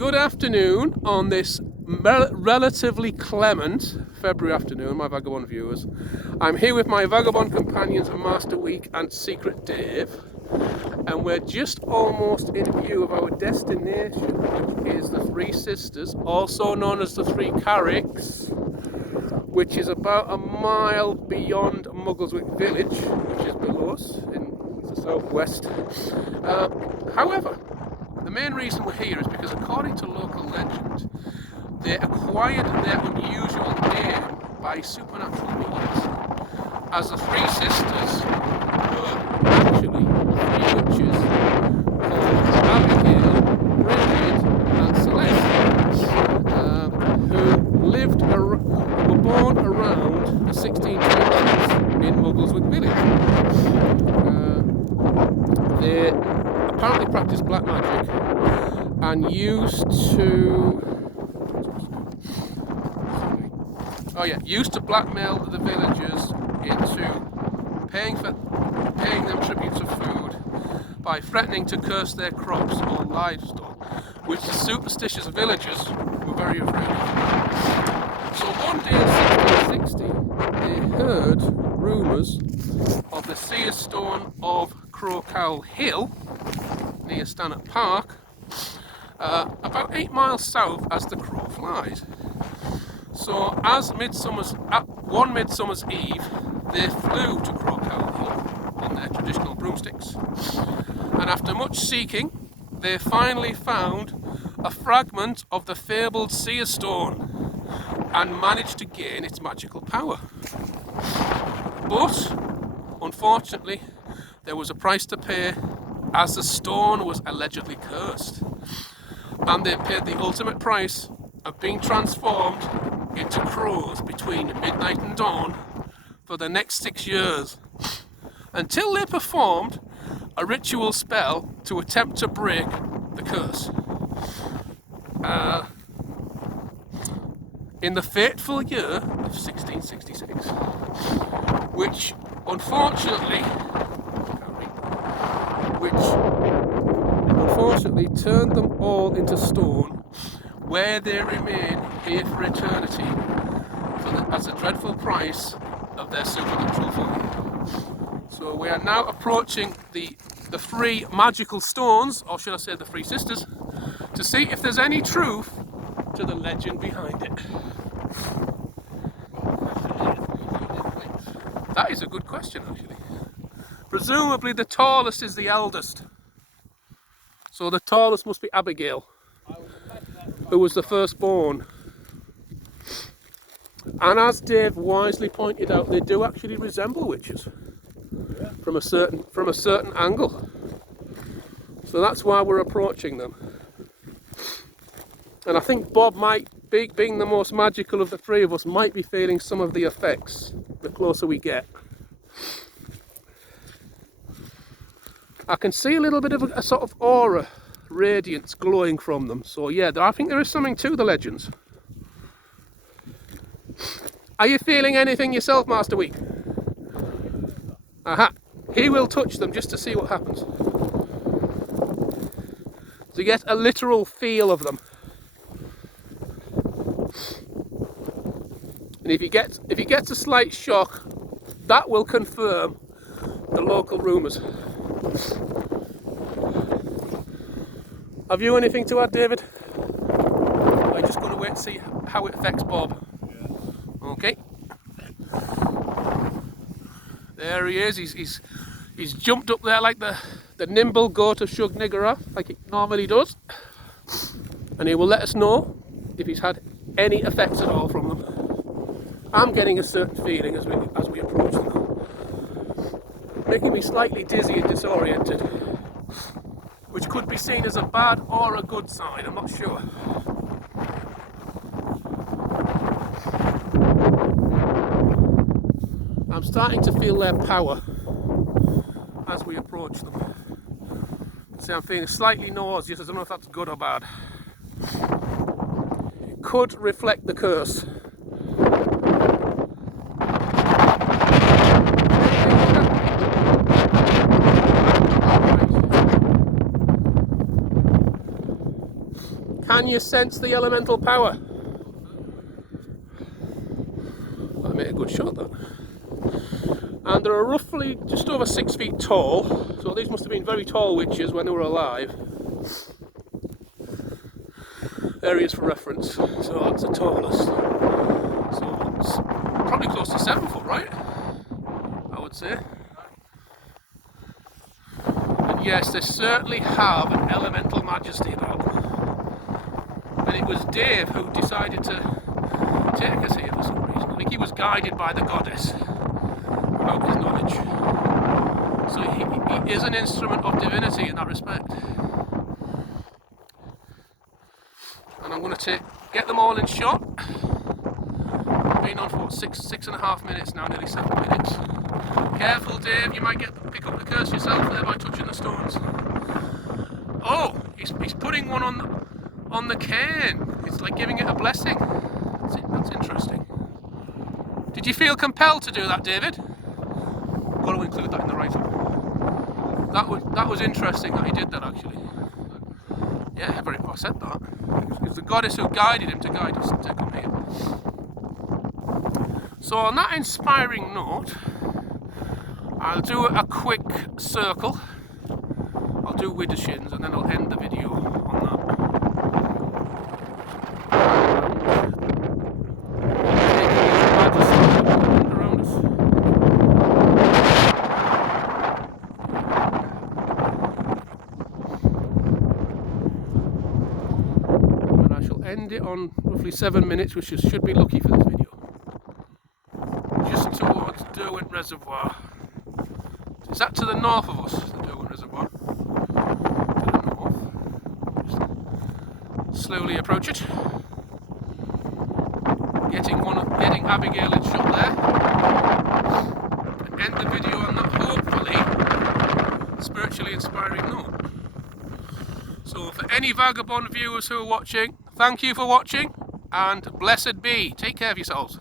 Good afternoon on this relatively clement February afternoon, my Vagabond viewers. I'm here with my Vagabond companions Master Week and Secret Dave, and we're just almost in view of our destination, which is the Three Sisters, also known as the Three Carricks, which is about a mile beyond Muggleswick village, which is below us in the southwest. However, the main reason we're here is because, according to local legend, they acquired their unusual name by supernatural means, as the Three Sisters were actually three witches called Abigail, Bridget and Celeste, who were born around the 1620s in Muggleswick village. They apparently practiced black magic and used to blackmail the villagers into paying them tributes of food by threatening to curse their crops or livestock, which the superstitious villagers were very afraid of. So one day in 1660 they heard rumours of the seer stone of Crowcowl Hill near Stanhope Park, about 8 miles south as the crow flies. So as one Midsummer's Eve, they flew to Crowcowl Hill on their traditional broomsticks, and after much seeking they finally found a fragment of the fabled seer stone and managed to gain its magical power. But unfortunately there was a price to pay, as the stone was allegedly cursed, and they paid the ultimate price of being transformed into crows between midnight and dawn for the next 6 years, until they performed a ritual spell to attempt to break the curse. In the fateful year of 1666, which unfortunately turned them all into stone, where they remain here for eternity as a dreadful price of their supernatural folly. So we are now approaching the three magical stones, or should I say the Three Sisters, to see if there's any truth to the legend behind it. That is a good question, actually. Presumably the tallest is the eldest. So the tallest must be Abigail, who was the firstborn. And as Dave wisely pointed out, they do actually resemble witches from a certain angle. So that's why we're approaching them. And I think Bob being the most magical of the three of us, might be feeling some of the effects the closer we get. I can see a little bit of a sort of aura, radiance glowing from them. So yeah, I think there is something to the legends. Are you feeling anything yourself, Master Week? Aha! He will touch them just to see what happens, to get a literal feel of them. And if he gets a slight shock, that will confirm the local rumours. Have you anything to add, David? I'm just going to wait and see how it affects Bob. Yeah. Okay. There he is. He's jumped up there like the nimble goat of Shugnigara, like it normally does. And he will let us know if he's had any effects at all from them. I'm getting a certain feeling as we approach them, making me slightly dizzy and disoriented, which could be seen as a bad or a good sign, I'm not sure. I'm starting to feel their power as we approach them. See, I'm feeling slightly nauseous. I don't know if that's good or bad. It could reflect the curse. Can you sense the elemental power? That made a good shot, that. And they're roughly just over 6 feet tall, so these must have been very tall witches when they were alive. There he is for reference, so that's the tallest. So it's probably close to 7 foot, right? I would say. And yes, they certainly have an elemental majesty about them. And it was Dave who decided to take us here for some reason. I think he was guided by the goddess about his knowledge. So he is an instrument of divinity in that respect. And I'm going to get them all in shot. I've been on for what, six and a half minutes now, nearly 7 minutes. Careful, Dave, you might pick up the curse yourself there by touching the stones. Oh, he's putting one on the cairn. It's like giving it a blessing. That's interesting. Did you feel compelled to do that, David? Got to include that in the write-up. That was interesting that he did that, actually. Yeah, very well said that. It was the goddess who guided him to guide us to come here. So on that inspiring note, I'll do a quick circle. I'll do with the shins and then I'll end the video on that. Around us. And I shall end it on roughly 7 minutes, which should be lucky for this video. Just towards Durham Reservoir. Is that to the north of us, the Durham Reservoir? To the north. Just slowly approach it. Getting Abigail in shot there. And end the video on that hopefully spiritually inspiring note. So for any Vagabond viewers who are watching, thank you for watching and blessed be. Take care of yourselves.